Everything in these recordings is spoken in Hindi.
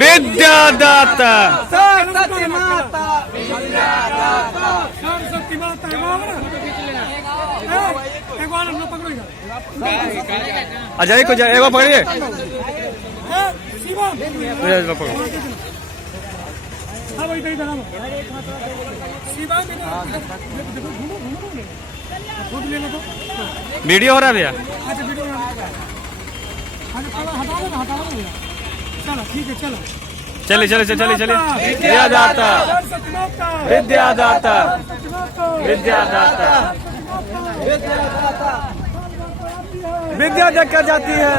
विद्यादाता सरस्वती माता विद्यादाता सरस्वती माता अजय को एक बार पकड़िए वीडियो हो रहा है भैया। चलो ठीक है चलो चलिए चलिए चलिए चलिए। विद्यादाता विद्यादाता विद्यादाता विद्या देकर जाती है।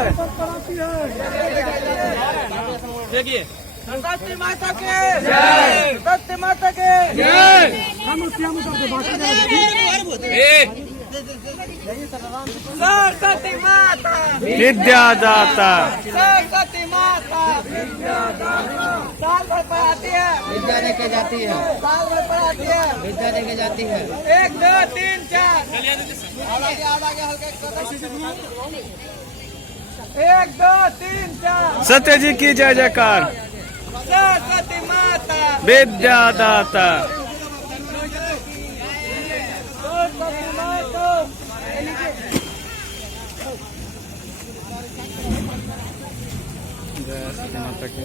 देखिए सरस्वती माता के जय, सरस्वती माता के जय। सरस्वती माता विद्यादाता सरस्वती माता विद्यादाता साल भर पढ़ाती है, विद्या देके जाती है, साल भर पढ़ाती है, विद्या देके जाती है। 1 2 3 4 1 2 3 4 सत्य जी की जय जयकार। सरस्वती माता विद्यादाता सरस्वती माता माता की